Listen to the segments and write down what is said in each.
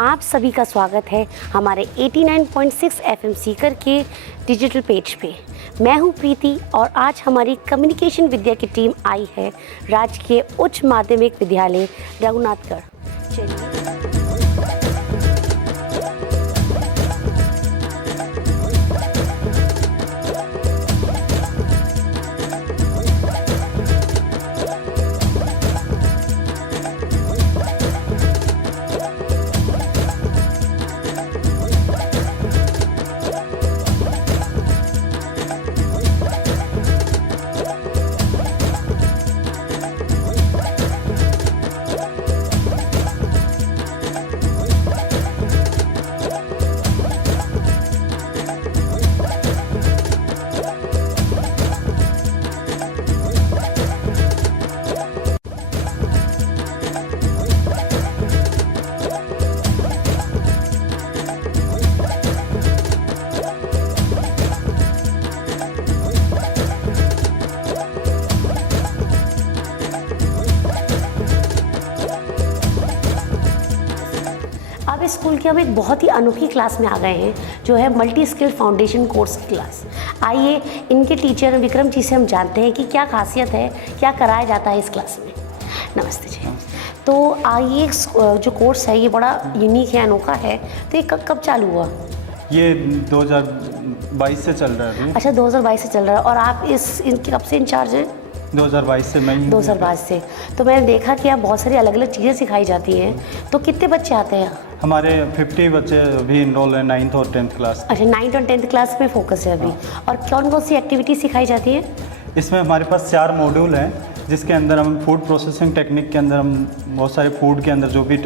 आप सभी का स्वागत है हमारे 89.6 एफएम सीकर के डिजिटल पेज पे। मैं हूं प्रीति और आज हमारी कम्युनिकेशन विद्या की टीम आई है राजकीय उच्च माध्यमिक विद्यालय रघुनाथगढ़। चलिए अब इस स्कूल की हम एक बहुत ही अनोखी क्लास में आ गए हैं जो है मल्टी स्किल फाउंडेशन कोर्स की क्लास। आइए इनके टीचर विक्रम जी से हम जानते हैं कि क्या खासियत है, क्या कराया जाता है इस क्लास में। नमस्ते जी। तो आइए जो कोर्स है ये बड़ा यूनिक है, अनोखा है, तो ये कब चालू हुआ? ये 2022 से चल रहा है। अच्छा, 2022 से चल रहा है। और आप इनके कब से इंचार्ज हैं? 2022 से मैं 2022 से। तो मैंने देखा कि आप बहुत सारी अलग अलग चीज़ें सिखाई जाती हैं। तो कितने बच्चे आते हैं? हमारे 50 बच्चे अभी इनरोल हैं 9th और 10th क्लास। अच्छा, 9th और 10th क्लास में फोकस है अभी। और कौन कौन सी एक्टिविटी सिखाई जाती है? इसमें हमारे पास 4 मॉड्यूल हैं जिसके अंदर हम फूड प्रोसेसिंग टेक्निक के अंदर हम बहुत सारे फूड के अंदर जो भी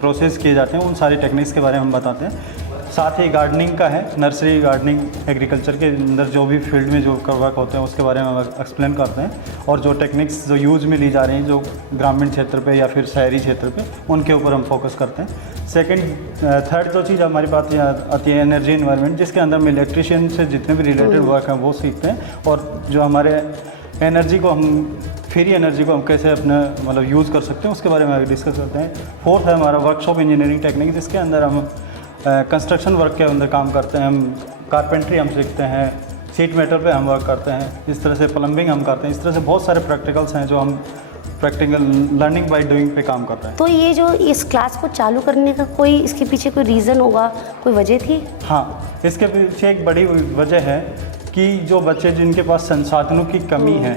प्रोसेस किए जाते हैं उन सारी टेक्निक्स के बारे में हम बताते हैं। साथ ही गार्डनिंग का है, नर्सरी गार्डनिंग एग्रीकल्चर के अंदर जो भी फील्ड में जो वर्क होते हैं उसके बारे में हम एक्सप्लेन करते हैं। और जो टेक्निक्स जो यूज़ में ली जा रही हैं जो ग्रामीण क्षेत्र पे या फिर शहरी क्षेत्र पे उनके ऊपर हम फोकस करते हैं। थर्ड जो चीज़ हमारी बात आती है एनर्जी इन्वायरमेंट, जिसके अंदर हम इलेक्ट्रिशियन से जितने भी रिलेटेड वर्क हैं वो सीखते हैं। और जो हमारे एनर्जी को हम फ्री एनर्जी को हम कैसे अपना मतलब यूज़ कर सकते हैं उसके बारे में डिस्कस करते हैं। फोर्थ है हमारा वर्कशॉप इंजीनियरिंग टेक्निक, जिसके अंदर हम कंस्ट्रक्शन वर्क के अंदर काम करते हैं। हम कारपेंट्री हम सीखते हैं, सीट मेटल पे हम वर्क करते हैं, इस तरह से प्लम्बिंग हम करते हैं। इस तरह से बहुत सारे प्रैक्टिकल्स हैं जो हम प्रैक्टिकल लर्निंग बाय डूइंग पे काम करते हैं। तो ये जो इस क्लास को चालू करने का कोई इसके पीछे कोई रीज़न होगा, कोई वजह थी? हाँ, इसके पीछे एक बड़ी वजह है कि जो बच्चे जिनके पास संसाधनों की कमी है,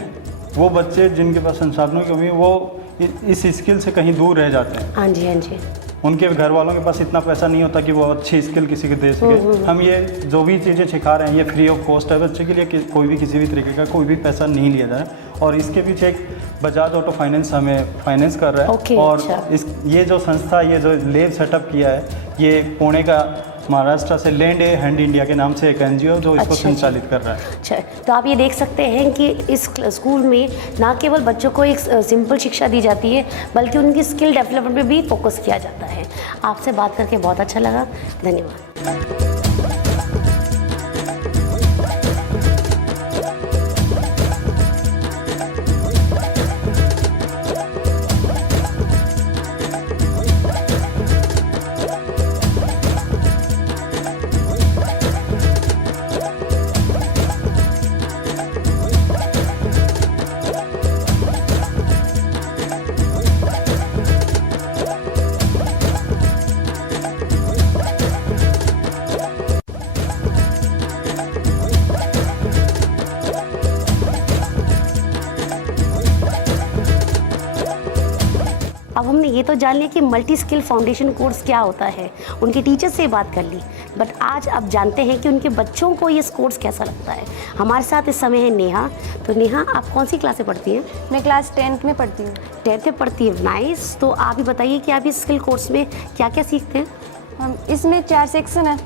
वो बच्चे जिनके पास संसाधनों की कमी है वो इस स्किल से कहीं दूर रह जाते हैं। हाँ जी, हाँ जी। उनके घर वालों के पास इतना पैसा नहीं होता कि वो अच्छी स्किल किसी को दे सके। हम ये जो भी चीज़ें सिखा रहे हैं ये फ्री ऑफ कॉस्ट है बच्चे के लिए, कोई भी किसी भी तरीके का कोई भी पैसा नहीं लिया जा रहा है। और इसके पीछे एक बजाज ऑटो फाइनेंस हमें फाइनेंस कर रहा है। और अच्छा। ये जो संस्था ये जो लैब सेटअप किया है ये पुणे का महाराष्ट्र से लैंड हैंड इंडिया के नाम से एक एनजीओ जो इसको संचालित कर रहा है। अच्छा, तो आप ये देख सकते हैं कि इस स्कूल में ना केवल बच्चों को एक सिंपल शिक्षा दी जाती है बल्कि उनकी स्किल डेवलपमेंट पे भी फोकस किया जाता है। आपसे बात करके बहुत अच्छा लगा, धन्यवाद। अब हमने ये तो जान लिया कि मल्टी स्किल फाउंडेशन कोर्स क्या होता है, उनके टीचर से बात कर ली, बट आज अब जानते हैं कि उनके बच्चों को ये कोर्स कैसा लगता है। हमारे साथ इस समय है नेहा। तो नेहा, आप कौन सी क्लास में पढ़ती हैं? मैं क्लास 10th में पढ़ती हूँ। 10th में पढ़ती है, नाइस। तो आप ही बताइए कि आप इस स्किल कोर्स में क्या क्या सीखते हैं? हम इसमें 4 सेक्शन है,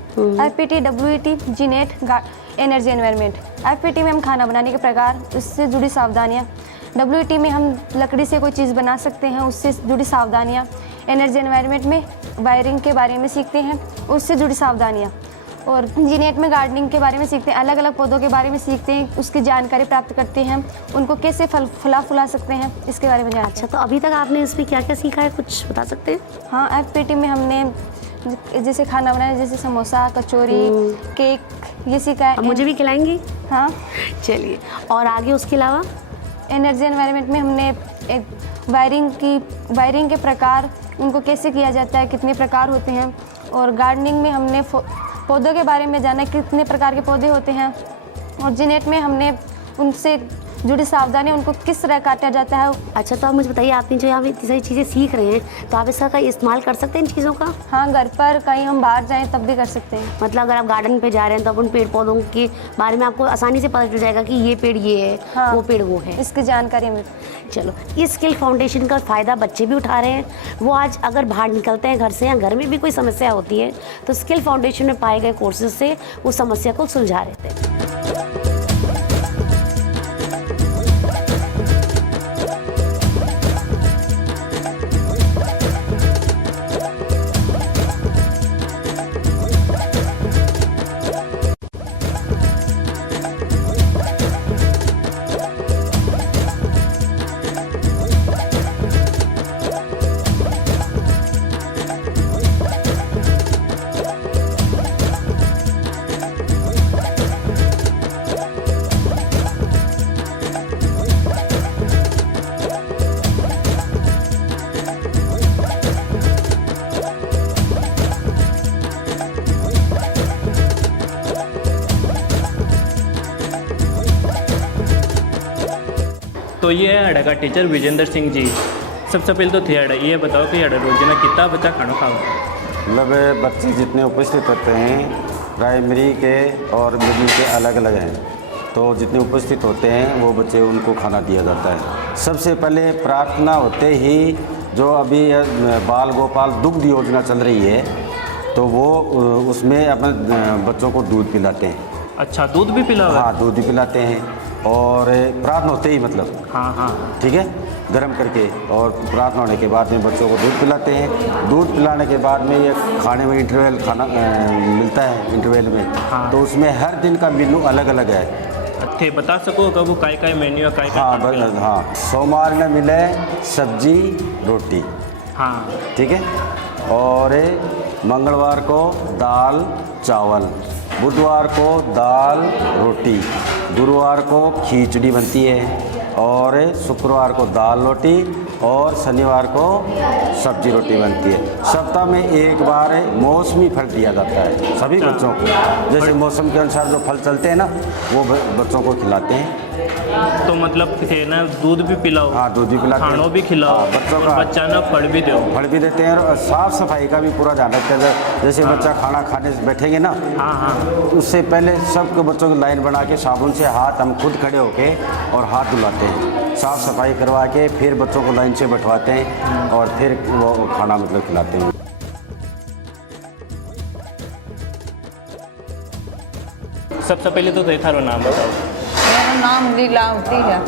FPT, WET, GNET, energy environment. FPT में हम खाना बनाने के प्रकार, उससे जुड़ी सावधानियाँ। WET में हम लकड़ी से कोई चीज़ बना सकते हैं, उससे जुड़ी सावधानियाँ। एनर्जी एनवायरनमेंट में वायरिंग के बारे में सीखते हैं, उससे जुड़ी सावधानियाँ। और जीनेट में गार्डनिंग के बारे में सीखते हैं, अलग अलग पौधों के बारे में सीखते हैं, उसकी जानकारी प्राप्त करते हैं, उनको कैसे फुला सकते हैं इसके बारे में जानते हैं। अच्छा, तो अभी तक आपने इसमें क्या क्या सीखा है, कुछ बता सकते हैं? हाँ, FPT में हमने जैसे खाना बनाना, जैसे समोसा, कचौरी, केक, ये सीखा है। अब मुझे भी खिलाएंगी? हाँ। चलिए, और आगे उसके अलावा? एनर्जी एनवायरनमेंट में हमने एक वायरिंग के प्रकार, उनको कैसे किया जाता है, कितने प्रकार होते हैं। और गार्डनिंग में हमने पौधों के बारे में जाना, कितने प्रकार के पौधे होते हैं। और जीनेट में हमने उनसे जुड़ी सावधानियाँ, उनको किस तरह काटा जाता है। अच्छा, तो आप मुझे बताइए, आपने जो यहाँ पे इतनी सारी चीज़ें सीख रहे हैं, तो आप इसका कहीं इस्तेमाल कर सकते हैं इन चीज़ों का? हाँ, घर पर कहीं हम बाहर जाएं तब भी कर सकते हैं। मतलब अगर आप गार्डन पे जा रहे हैं तो उन पेड़ पौधों के बारे में आपको आसानी से पता चल जाएगा कि ये पेड़ ये है, हाँ, वो पेड़ वो है, इसकी जानकारी मिल। चलो, इस स्किल फाउंडेशन का फ़ायदा बच्चे भी उठा रहे हैं। वो आज अगर बाहर निकलते हैं घर से या घर में भी कोई समस्या होती है तो स्किल फाउंडेशन में पाए गए कोर्सेज से उस समस्या को सुलझा लेते हैं। तो ये है हड़ा का टीचर विजेंद्र सिंह जी। सबसे पहले तो थे हड़ा ये बताओ कि हड़ा रोजाना कितना बच्चा खाना खाओ? मतलब बच्चे जितने उपस्थित होते हैं प्राइमरी के और मिडिल के अलग अलग हैं, तो जितने उपस्थित होते हैं वो बच्चे उनको खाना दिया जाता है। सबसे पहले प्रार्थना होते ही जो अभी बाल गोपाल दुग्ध योजना चल रही है तो वो उसमें अपने बच्चों को दूध पिलाते हैं। अच्छा, दूध भी पिलाओ? हाँ, दूध भी पिलाते हैं। और प्रार्थना होते ही मतलब, हाँ, ठीक है, गर्म करके, और प्रार्थना होने के बाद में बच्चों को दूध पिलाते हैं। दूध पिलाने के बाद में ये खाने में इंटरवल खाना मिलता है इंटरवल में। हाँ। तो उसमें हर दिन का मेनू अलग अलग है। थे बता सको कब वो काय मेन्यू है? हाँ, सोमवार में मिले सब्जी रोटी, हाँ, ठीक है, और मंगलवार को दाल चावल, बुधवार को दाल रोटी, गुरुवार को खिचड़ी बनती है, और शुक्रवार को दाल रोटी, और शनिवार को सब्जी रोटी बनती है। सप्ताह में एक बार मौसमी फल दिया जाता है सभी बच्चों को, जैसे मौसम के अनुसार जो फल चलते हैं ना वो बच्चों को खिलाते हैं। तो मतलब थे ना दूध भी पिलाओ? हाँ, दूध भी पिलाते हैं, खानों भी खिलाओ। हाँ, बच्चों का बच्चा ना फल भी दो। फल भी देते हैं, और साफ़ सफाई का भी पूरा ध्यान रखते हैं। जैसे बच्चा खाना खाने से बैठेंगे ना, हाँ, उससे पहले सबके बच्चों की लाइन बना के साबुन से हाथ हम खुद खड़े होके और हाथ धुलाते हैं, साफ़ सफाई करवा के फिर बच्चों को लाइन से बैठवाते हैं और फिर वो खाना मतलब खिलाते हैं। सबसे पहले तो थे थारो नाम बताओ? मेरा नाम लीलावती है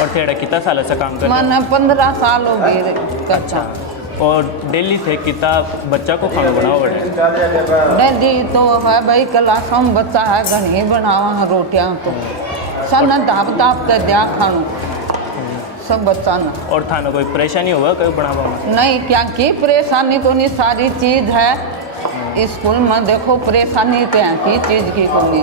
और थेड़ा कितना साल से काम कर? मैंने 15 साल हो गए। अच्छा, और डेली थे कितना बच्चा को खाना बनाओ? डेली तो है भाई, क्लास में बच्चा है घर ही बनावा है रोटियाँ, तो सन दाप दाप कर दिया खानो सब बच्चा ना। और थाना कोई परेशानी हुआ कभी बनावा में? नहीं, क्या की परेशानी तो नहीं, सारी चीज़ है स्कूल में। देखो परेशानी तो है की चीज़ की कोई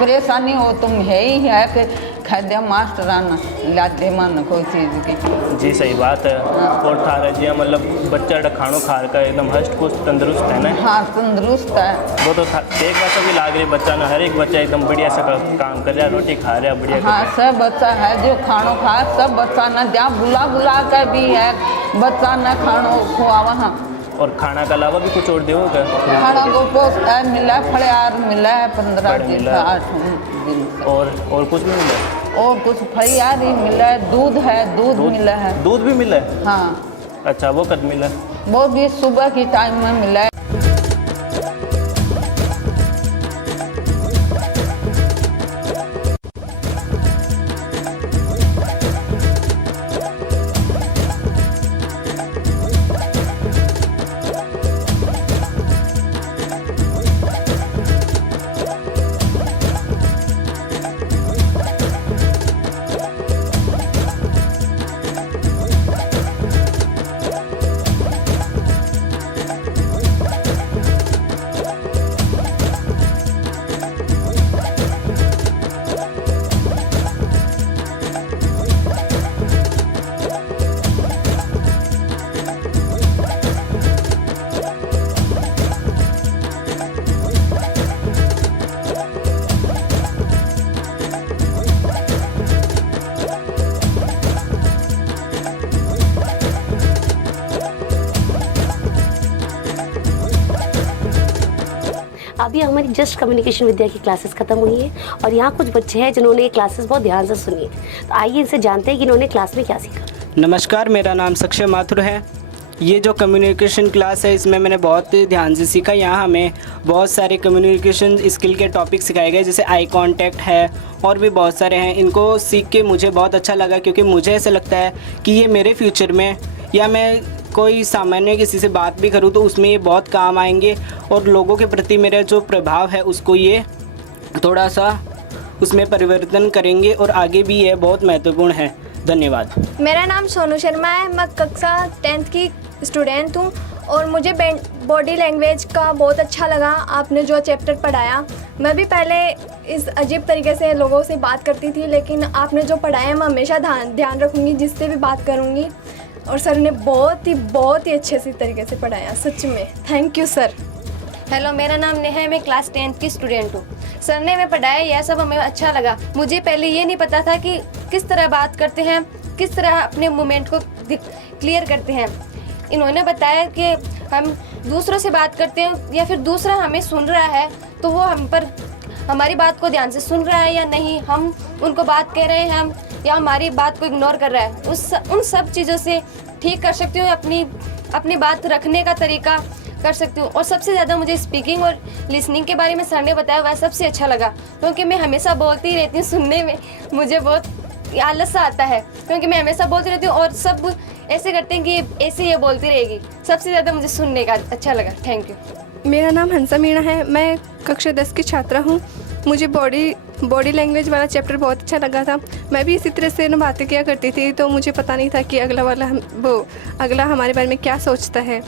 परेशानी हो तुम है ही है कि खाद्य मास्टर आना लाते मन कोई चीज़ की। जी सही बात है। और थारा जी मतलब बच्चा खानो खा का एकदम हष्ट पुष्ट तंदुरुस्त है ना? हाँ, तंदुरुस्त है। वो तो एक बात तो भी लाग रही बच्चा ना, हर एक बच्चा एकदम बढ़िया से काम कर रहा है, रोटी खा रहा है बढ़िया। हाँ, सब बच्चा है जो खानो खा, सब बच्चा ना जहाँ बुला बुला कर भी है बच्चा ना खानो खुआवा। हाँ, और खाना के अलावा भी कुछ और दो क्या? खाना को पोस्ट मिला है, फड़ियार मिला है 15 दिन 8 दिन। और कुछ भी मिला है? और कुछ फड़ियार ही मिला है, दूध है, दूध मिला है। दूध भी मिला है? हाँ। अच्छा, वो कब मिला? वो भी सुबह की टाइम में मिला है। अभी हमारी जस्ट कम्युनिकेशन विद्या की क्लासेस ख़त्म हुई है और यहाँ कुछ बच्चे हैं जिन्होंने ये क्लासेस बहुत ध्यान से सुनी है। तो आइए इनसे जानते हैं कि इन्होंने क्लास में क्या सीखा। नमस्कार, मेरा नाम सक्षय माथुर है। ये जो कम्युनिकेशन क्लास है इसमें मैंने बहुत ध्यान से सीखा। यहाँ हमें बहुत सारे कम्युनिकेशन स्किल के टॉपिक सिखाए गए, जैसे आई कांटेक्ट है और भी बहुत सारे हैं। इनको सीख के मुझे बहुत अच्छा लगा, क्योंकि मुझे ऐसा लगता है कि ये मेरे फ्यूचर में या मैं कोई सामान्य किसी से बात भी करूँ तो उसमें ये बहुत काम आएंगे और लोगों के प्रति मेरा जो प्रभाव है उसको ये थोड़ा सा उसमें परिवर्तन करेंगे और आगे भी ये बहुत महत्वपूर्ण है। धन्यवाद। मेरा नाम सोनू शर्मा है। मैं कक्षा 10th की स्टूडेंट हूँ और मुझे बॉडी लैंग्वेज का बहुत अच्छा लगा। आपने जो चैप्टर पढ़ाया, मैं भी पहले इस अजीब तरीके से लोगों से बात करती थी, लेकिन आपने जो पढ़ाया मैं हमेशा ध्यान रखूँगी जिससे भी बात करूँगी। और सर ने बहुत ही अच्छे से तरीके से पढ़ाया, सच में थैंक यू सर। हेलो, मेरा नाम नेहा है। मैं क्लास 10th की स्टूडेंट हूँ। सर ने हमें पढ़ाया, यह सब हमें अच्छा लगा। मुझे पहले ये नहीं पता था कि किस तरह बात करते हैं, किस तरह अपने मूवमेंट को क्लियर करते हैं। इन्होंने बताया कि हम दूसरों से बात करते हैं या फिर दूसरा हमें सुन रहा है तो वो हम पर हमारी बात को ध्यान से सुन रहा है या नहीं, हम उनको बात कह रहे हैं हम या हमारी बात को इग्नोर कर रहा है। उन सब चीज़ों से ठीक कर सकती हूँ, अपनी बात रखने का तरीका कर सकती हूँ। और सबसे ज़्यादा मुझे स्पीकिंग और लिसनिंग के बारे में सर ने बताया, वह सबसे अच्छा लगा, क्योंकि मैं हमेशा बोलती ही रहती हूँ। सुनने में मुझे बहुत आलस सा आता है, क्योंकि मैं हमेशा बोलती रहती हूँ और सब ऐसे करते हैं कि ऐसे ये बोलती रहेगी। सबसे ज़्यादा मुझे सुनने का अच्छा लगा। Thank you. मेरा नाम हंसा मीणा है। मैं कक्षा 10 की छात्रा हूँ। मुझे बॉडी लैंग्वेज वाला चैप्टर बहुत अच्छा लगा था। मैं भी इसी तरह से ना बातें किया करती थी, तो मुझे पता नहीं था कि अगला हमारे बारे में क्या सोचता है।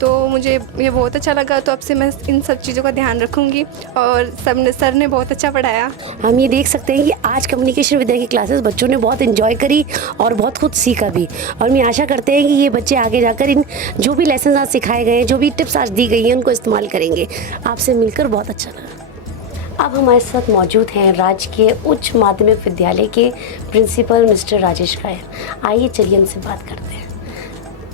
तो मुझे ये बहुत अच्छा लगा। तो अब से मैं इन सब चीज़ों का ध्यान रखूँगी और सर ने बहुत अच्छा पढ़ाया। हम ये देख सकते हैं कि आज कम्युनिकेशन विद्या की क्लासेस बच्चों ने बहुत एंजॉय करी और बहुत कुछ सीखा भी। और मैं आशा करते हैं कि ये बच्चे आगे जाकर इन जो भी लेसन आज सिखाए गए हैं, जो भी टिप्स आज दी गई हैं, उनको इस्तेमाल करेंगे। आपसे मिलकर बहुत अच्छा लगा। अब हमारे साथ मौजूद हैं राजकीय उच्च माध्यमिक विद्यालय के प्रिंसिपल मिस्टर राजेश कायल। आइए चलिए उनसे बात करते हैं।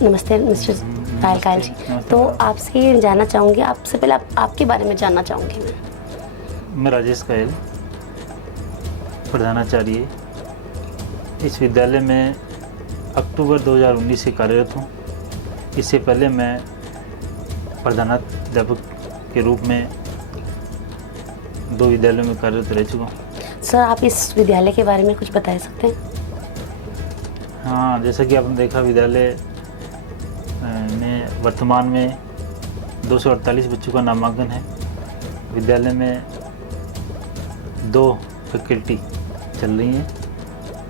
नमस्ते मिस्टर कायल जी। तो आपसे ये जानना चाहूँगी, आपसे पहले आपके बारे में जानना चाहूँगी मैं राजेश कायल, प्रधानाचार्य इस विद्यालय में अक्टूबर 2019 से कार्यरत हूँ। इससे पहले मैं प्रधानाध्यापक के रूप में 2 विद्यालयों में कार्यरत रह चुका हूँ। सर, आप इस विद्यालय के बारे में कुछ बता सकते हैं? हाँ, जैसा कि आपने देखा, विद्यालय में वर्तमान में 248 बच्चों का नामांकन है। विद्यालय में 2 फैकल्टी चल रही हैं,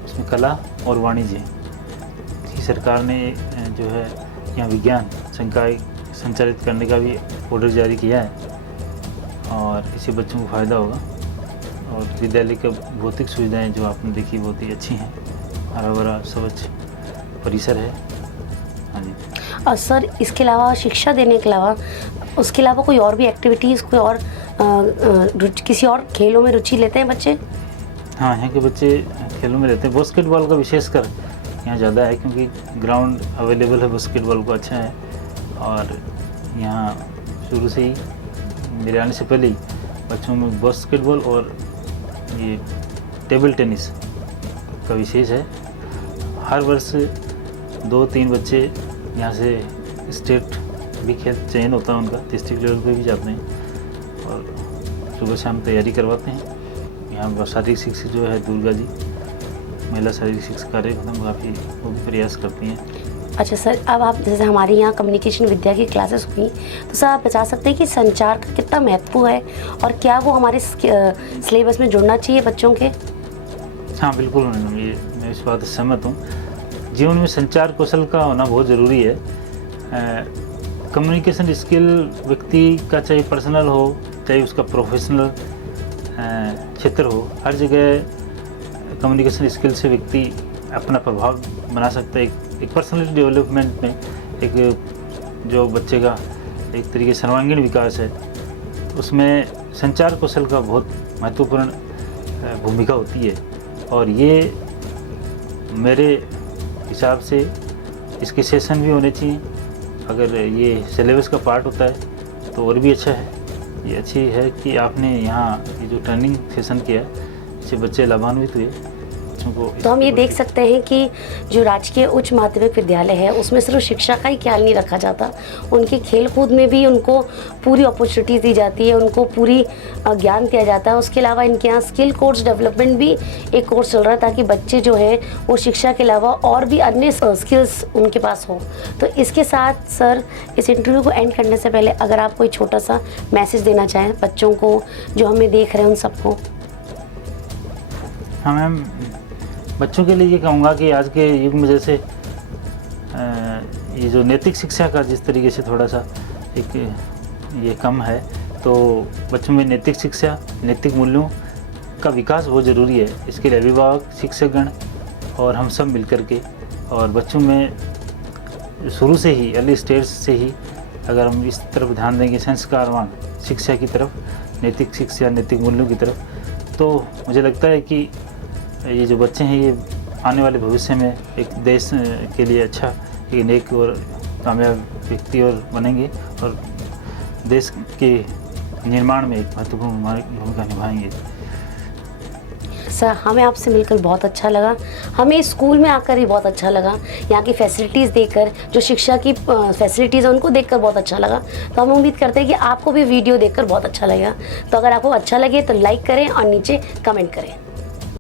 उसमें कला और वाणिज्य। सरकार ने जो है यहाँ विज्ञान संकाय संचालित करने का भी ऑर्डर जारी किया है और इससे बच्चों को फ़ायदा होगा। और विद्यालय के भौतिक सुविधाएं जो आपने देखी बहुत ही अच्छी हैं। हरा भरा स्वच्छ परिसर है। हाँ जी। और सर, इसके अलावा शिक्षा देने के अलावा उसके अलावा कोई और भी एक्टिविटीज़, कोई और किसी और खेलों में रुचि लेते हैं बच्चे? हाँ, यहाँ के बच्चे खेलों में रहते हैं। बास्केटबॉल का विशेषकर यहाँ ज़्यादा है, क्योंकि ग्राउंड अवेलेबल है बास्केटबॉल को अच्छा है। और यहाँ शुरू से ही मेरे आने से पहले ही बच्चों में बास्केटबॉल और ये टेबल टेनिस का विशेष है। हर वर्ष 2-3 बच्चे यहाँ से स्टेट भी खेल चयन होता है उनका, डिस्ट्रिक्ट लेवल पे भी जाते हैं और सुबह शाम तैयारी करवाते हैं। यहाँ शारीरिक शिक्षा जो है दुर्गा जी महिला शारीरिक शिक्षा कार्यक्रम काफ़ी वो भी प्रयास करती हैं। अच्छा सर, अब आप जैसे हमारे यहाँ कम्युनिकेशन विद्या की क्लासेस हुई, तो सर आप बता सकते हैं कि संचार का कितना महत्व है और क्या वो हमारे सिलेबस में जुड़ना चाहिए बच्चों के? हाँ बिल्कुल मैडम, ये मैं इस बात से सहमत हूँ। जीवन में संचार कौशल का होना बहुत ज़रूरी है। कम्युनिकेशन स्किल व्यक्ति का चाहे पर्सनल हो चाहे उसका प्रोफेशनल क्षेत्र हो, हर जगह कम्युनिकेशन स्किल से व्यक्ति अपना प्रभाव बना सकता है। एक पर्सनल डेवलपमेंट में एक जो बच्चे का एक तरीके सर्वांगीण विकास है, उसमें संचार कौशल का बहुत महत्वपूर्ण भूमिका होती है। और ये मेरे हिसाब से इसके सेशन भी होने चाहिए। अगर ये सिलेबस का पार्ट होता है तो और भी अच्छा है। ये अच्छी है कि आपने यहाँ ये जो ट्रेनिंग सेशन किया, इससे बच्चे लाभान्वित हुए। बच्चों को तो हम ये देख सकते हैं कि जो राजकीय उच्च माध्यमिक विद्यालय है उसमें सिर्फ शिक्षा का ही ख्याल नहीं रखा जाता, उनके खेल कूद में भी उनको पूरी अपॉर्चुनिटी दी जाती है, उनको पूरी ज्ञान दिया जाता है। उसके अलावा इनके यहाँ स्किल कोर्स डेवलपमेंट भी एक कोर्स चल रहा है ताकि बच्चे जो है वो शिक्षा के अलावा और भी अन्य स्किल्स उनके पास हो। तो इसके साथ सर इस इंटरव्यू को एंड करने से पहले अगर आप कोई छोटा सा मैसेज देना चाहें बच्चों को जो हमें देख रहे हैं उन सबको। हाँ मैम, बच्चों के लिए ये कहूँगा कि आज के युग में जैसे ये जो नैतिक शिक्षा का जिस तरीके से थोड़ा सा एक ये कम है, तो बच्चों में नैतिक शिक्षा, नैतिक मूल्यों का विकास बहुत ज़रूरी है। इसके लिए अभिभावक, शिक्षकगण और हम सब मिलकर के, और बच्चों में शुरू से ही अर्ली स्टेज से ही अगर हम इस तरफ ध्यान देंगे संस्कारवान शिक्षा की तरफ, नैतिक शिक्षा, नैतिक मूल्यों की तरफ, तो मुझे लगता है कि ये जो बच्चे हैं ये आने वाले भविष्य में एक देश के लिए अच्छा एक नेक और कामयाब व्यक्ति और बनेंगे और देश के निर्माण में एक महत्वपूर्ण भूमिका निभाएंगे। सर हमें आपसे मिलकर बहुत अच्छा लगा, हमें स्कूल में आकर ही बहुत अच्छा लगा, यहाँ की फैसिलिटीज़ देखकर, जो शिक्षा की फैसिलिटीज़ है उनको देखकर बहुत अच्छा लगा। तो हम उम्मीद करते हैं कि आपको भी वीडियो देखकर बहुत अच्छा लगेगा। तो अगर आपको अच्छा लगे तो लाइक करें और नीचे कमेंट करें।